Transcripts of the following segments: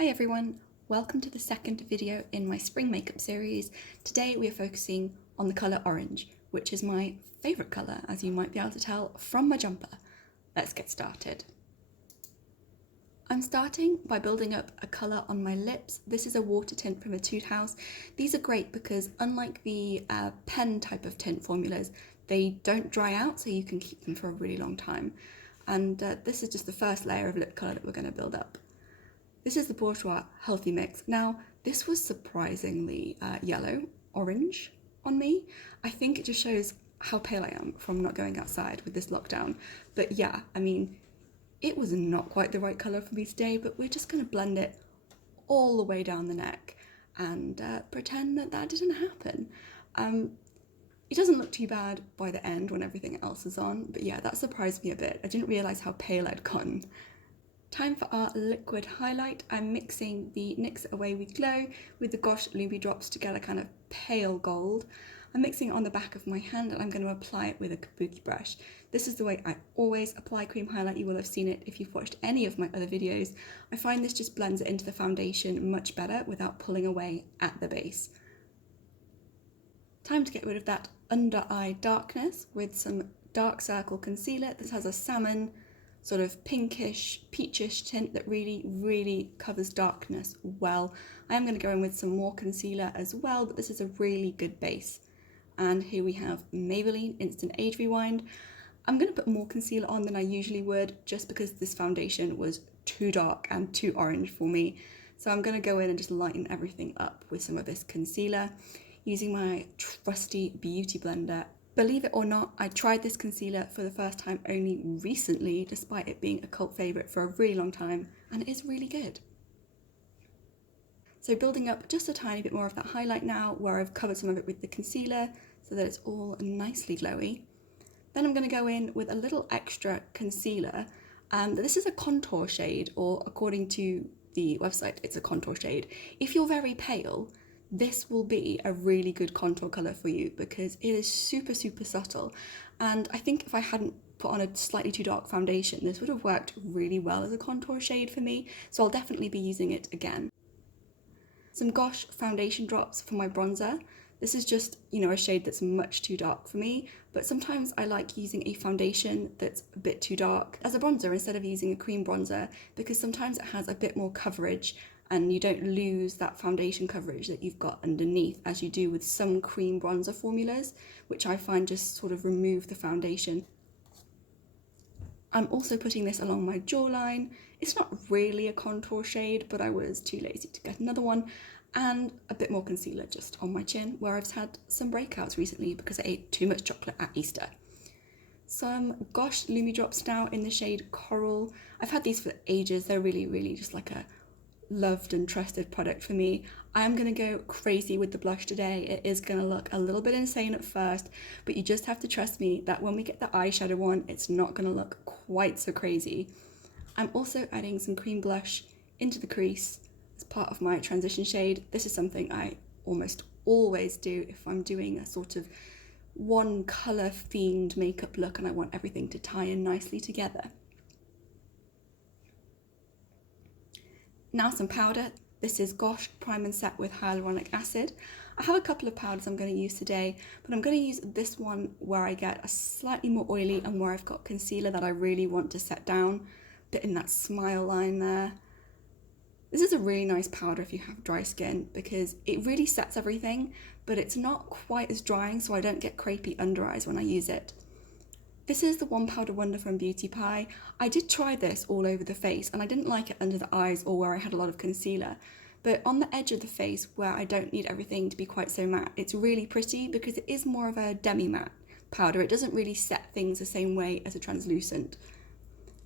Hi everyone, welcome to the second video in my spring makeup series. Today we are focusing on the colour orange, which is my favourite colour, as you might be able to tell from my jumper. Let's get started. I'm starting by building up a colour on my lips. This is a water tint from Etude House. These are great because unlike the pen type of tint formulas, they don't dry out, so you can keep them for a really long time. And this is just the first layer of lip colour that we're going to build up. This is the Bourjois Healthy Mix. Now, this was surprisingly yellow-orange on me. I think it just shows how pale I am from not going outside with this lockdown. But yeah, I mean, it was not quite the right colour for me today, but we're just going to blend it all the way down the neck and pretend that that didn't happen. It doesn't look too bad by the end when everything else is on, but yeah, that surprised me a bit. I didn't realise how pale I'd gotten. Time for our liquid highlight. I'm mixing the NYX Away We Glow with the Gosh Lumi drops to get a kind of pale gold. I'm mixing it on the back of my hand and I'm going to apply it with a kabuki brush. This is the way I always apply cream highlight. You will have seen it if you've watched any of my other videos. I find this just blends it into the foundation much better without pulling away at the base. Time to get rid of that under eye darkness with some Darkcircle concealer. This has a salmon sort of pinkish, peachish tint that really covers darkness well. I am going to go in with some more concealer as well, but this is a really good base. And here we have Maybelline Instant Age Rewind. I'm going to put more concealer on than I usually would, just because this foundation was too dark and too orange for me. So I'm going to go in and just lighten everything up with some of this concealer, using my trusty beauty blender. Believe it or not, I tried this concealer for the first time only recently, despite it being a cult favourite for a really long time, and it is really good. So building up just a tiny bit more of that highlight now, where I've covered some of it with the concealer, so that it's all nicely glowy. Then I'm going to go in with a little extra concealer. This is a contour shade, or according to the website, it's a contour shade. If you're very pale, this will be a really good contour colour for you because it is super subtle, and I think if I hadn't put on a slightly too dark foundation, this would have worked really well as a contour shade for me, so I'll definitely be using it again. Some Gosh foundation drops for my bronzer. This is just, a shade that's much too dark for me, but sometimes I like using a foundation that's a bit too dark as a bronzer instead of using a cream bronzer, because sometimes it has a bit more coverage and you don't lose that foundation coverage that you've got underneath as you do with some cream bronzer formulas, which I find just sort of remove the foundation. I'm also putting this along my jawline. It's not really a contour shade, but I was too lazy to get another one, and a bit more concealer just on my chin, where I've had some breakouts recently because I ate too much chocolate at Easter. Some Gosh Lumi drops now in the shade Coral. I've had these for ages. They're really just like a loved and trusted product for me. I'm going to go crazy with the blush today. It is going to look a little bit insane at first, but you just have to trust me that when we get the eyeshadow on, it's not going to look quite so crazy. I'm also adding some cream blush into the crease as part of my transition shade. This is something I almost always do if I'm doing a sort of one colour themed makeup look and I want everything to tie in nicely together. Now some powder. This is Gosh Prime and Set with Hyaluronic Acid. I have a couple of powders I'm going to use today, but I'm going to use this one where I get a slightly more oily and where I've got concealer that I really want to set down, a bit in that smile line there. This is a really nice powder if you have dry skin because it really sets everything, but it's not quite as drying, so I don't get crepey under eyes when I use it. This is the One Powder Wonder from Beauty Pie. I did try this all over the face and I didn't like it under the eyes or where I had a lot of concealer. But on the edge of the face where I don't need everything to be quite so matte, it's really pretty because it is more of a demi-matte powder. It doesn't really set things the same way as a translucent.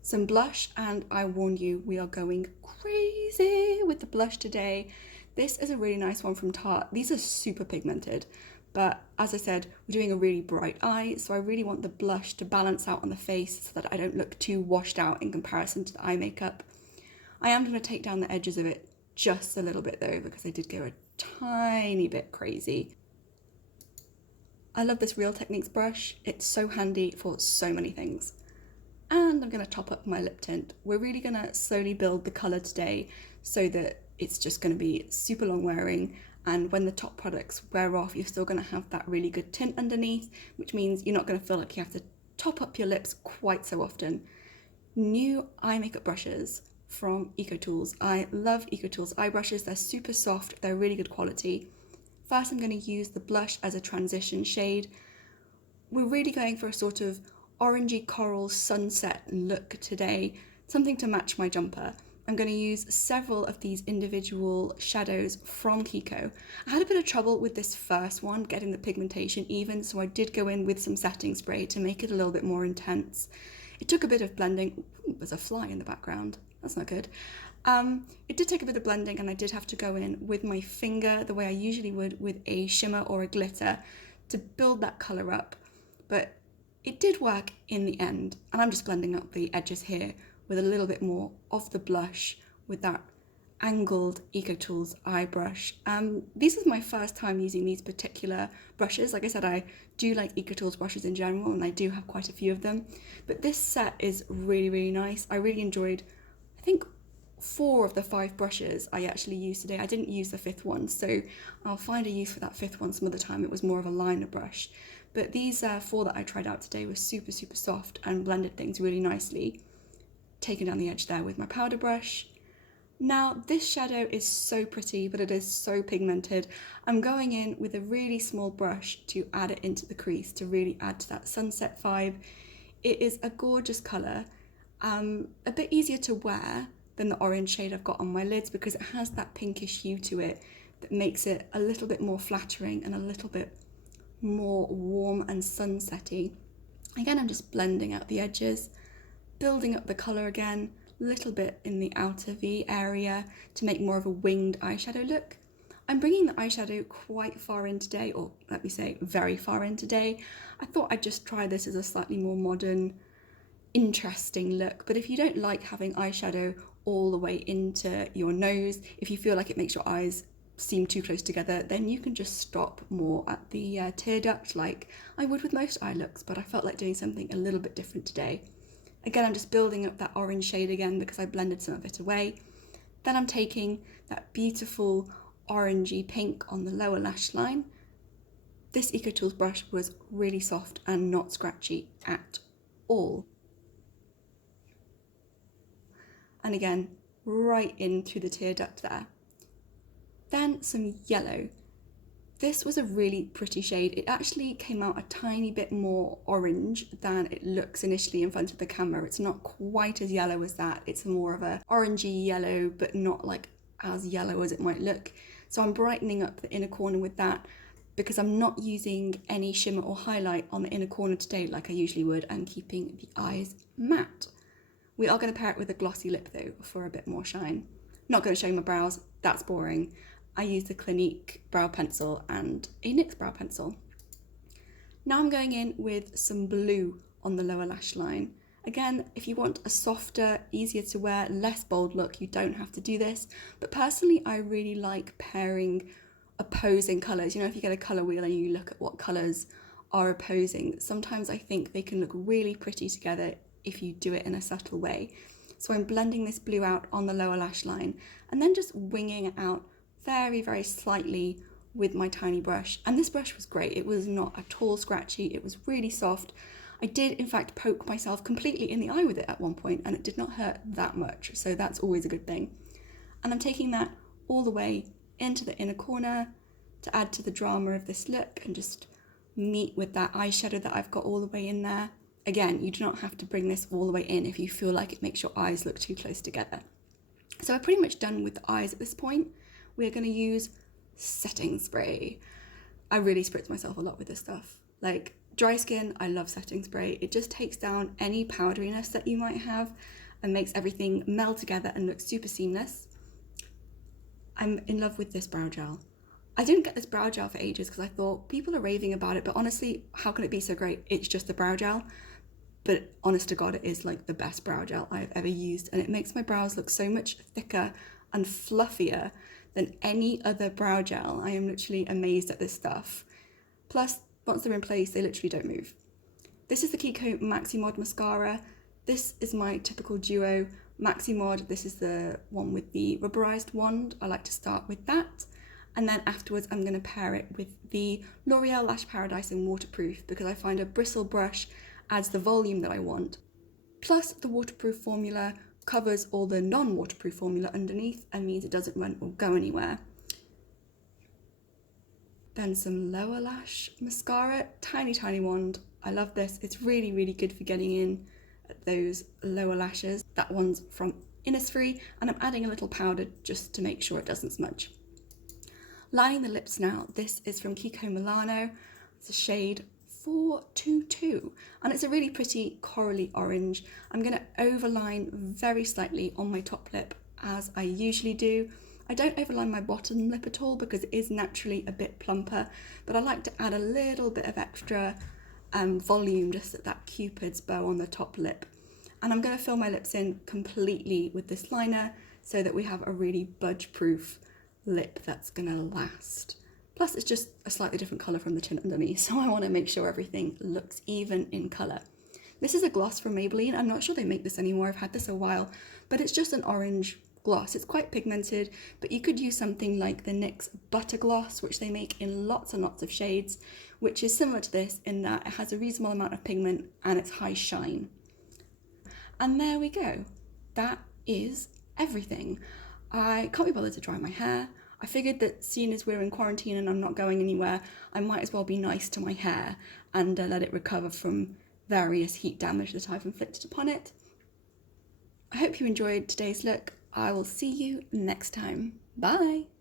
Some blush, and I warn you, we are going crazy with the blush today. This is a really nice one from Tarte. These are super pigmented. But as I said, we're doing a really bright eye, so I really want the blush to balance out on the face so that I don't look too washed out in comparison to the eye makeup. I am going to take down the edges of it just a little bit though, because I did go a tiny bit crazy. I love this Real Techniques brush. It's so handy for so many things. And I'm going to top up my lip tint. We're really going to slowly build the colour today so that it's just going to be super long wearing, and when the top products wear off, you're still going to have that really good tint underneath, which means you're not going to feel like you have to top up your lips quite so often. New eye makeup brushes from EcoTools. I love EcoTools eye brushes. They're super soft, they're really good quality. First, I'm going to use the blush as a transition shade. We're really going for a sort of orangey coral sunset look today, something to match my jumper. I'm going to use several of these individual shadows from Kiko. I had a bit of trouble with this first one, getting the pigmentation even, so I did go in with some setting spray to make it a little bit more intense. It took a bit of blending. Ooh, there's a fly in the background. That's not good. It did take a bit of blending, and I did have to go in with my finger the way I usually would with a shimmer or a glitter to build that colour up. But it did work in the end, and I'm just blending up the edges here with a little bit more of the blush with that angled EcoTools eye brush. This is my first time using these particular brushes. Like I said, I do like EcoTools brushes in general, and I do have quite a few of them, but this set is really, really nice. I really enjoyed, I think, 4 of the 5 brushes I actually used today. I didn't use the 5th one, so I'll find a use for that 5th one some other time. It was more of a liner brush, but these 4 that I tried out today were super, super soft and blended things really nicely. Taking down the edge there with my powder brush. Now this shadow is so pretty, but it is so pigmented. I'm going in with a really small brush to add it into the crease to really add to that sunset vibe. It is a gorgeous colour, a bit easier to wear than the orange shade I've got on my lids because it has that pinkish hue to it that makes it a little bit more flattering and a little bit more warm and sunsetty. Again, I'm just blending out the edges, building up the colour again, a little bit in the outer V area to make more of a winged eyeshadow look. I'm bringing the eyeshadow quite far in today, or let me say very far in today. I thought I'd just try this as a slightly more modern, interesting look, but if you don't like having eyeshadow all the way into your nose, if you feel like it makes your eyes seem too close together, then you can just stop more at the tear duct like I would with most eye looks, but I felt like doing something a little bit different today. Again, I'm just building up that orange shade again because I blended some of it away. Then I'm taking that beautiful orangey pink on the lower lash line. This EcoTools brush was really soft and not scratchy at all. And again, right in through the tear duct there. Then some yellow. This was a really pretty shade. It actually came out a tiny bit more orange than it looks initially in front of the camera. It's not quite as yellow as that. It's more of a orangey yellow, but not like as yellow as it might look. So I'm brightening up the inner corner with that because I'm not using any shimmer or highlight on the inner corner today like I usually would, and keeping the eyes matte. We are going to pair it with a glossy lip though for a bit more shine. Not going to show you my brows, that's boring. I used the Clinique brow pencil and a NYX brow pencil. Now I'm going in with some blue on the lower lash line. Again, if you want a softer, easier to wear, less bold look, you don't have to do this. But personally, I really like pairing opposing colours. You know, if you get a colour wheel and you look at what colours are opposing, sometimes I think they can look really pretty together if you do it in a subtle way. So I'm blending this blue out on the lower lash line and then just winging it out very, very slightly with my tiny brush. And this brush was great. It was not at all scratchy. It was really soft. I did in fact poke myself completely in the eye with it at one point and it did not hurt that much. So that's always a good thing. And I'm taking that all the way into the inner corner to add to the drama of this look and just meet with that eyeshadow that I've got all the way in there. Again, you do not have to bring this all the way in if you feel like it makes your eyes look too close together. So we're pretty much done with the eyes at this point. We're going to use setting spray. I really spritz myself a lot with this stuff. Like dry skin, I love setting spray. It just takes down any powderiness that you might have and makes everything meld together and look super seamless. I'm in love with this brow gel. I didn't get this brow gel for ages because I thought people are raving about it, but honestly, how can it be so great? It's just a brow gel. But honest to God, it is like the best brow gel I've ever used, and it makes my brows look so much thicker and fluffier than any other brow gel. I am literally amazed at this stuff. Plus, once they're in place, they literally don't move. This is the Kiko Maxi Mod Mascara. This is my typical duo Maxi Mod. This is the one with the rubberized wand. I like to start with that. And then afterwards, I'm going to pair it with the L'Oreal Lash Paradise in Waterproof because I find a bristle brush adds the volume that I want. Plus, the waterproof formula covers all the non-waterproof formula underneath and means it doesn't run or go anywhere. Then some lower lash mascara, tiny wand. I love this. It's really, really good for getting in those lower lashes. That one's from Innisfree, and I'm adding a little powder just to make sure it doesn't smudge. Lining the lips now, this is from Kiko Milano. It's a shade 422, and it's a really pretty corally orange. I'm going to overline very slightly on my top lip as I usually do. I don't overline my bottom lip at all because it is naturally a bit plumper, but I like to add a little bit of extra volume just at that Cupid's bow on the top lip. And I'm going to fill my lips in completely with this liner so that we have a really budge-proof lip that's going to last. Plus it's just a slightly different colour from the tint underneath, so I want to make sure everything looks even in colour. This is a gloss from Maybelline. I'm not sure they make this anymore, I've had this a while, but it's just an orange gloss. It's quite pigmented, but you could use something like the NYX Butter Gloss, which they make in lots and lots of shades, which is similar to this in that it has a reasonable amount of pigment and it's high shine. And there we go. That is everything. I can't be bothered to dry my hair. I figured that seeing as we're in quarantine and I'm not going anywhere, I might as well be nice to my hair and let it recover from various heat damage that I've inflicted upon it. I hope you enjoyed today's look. I will see you next time. Bye!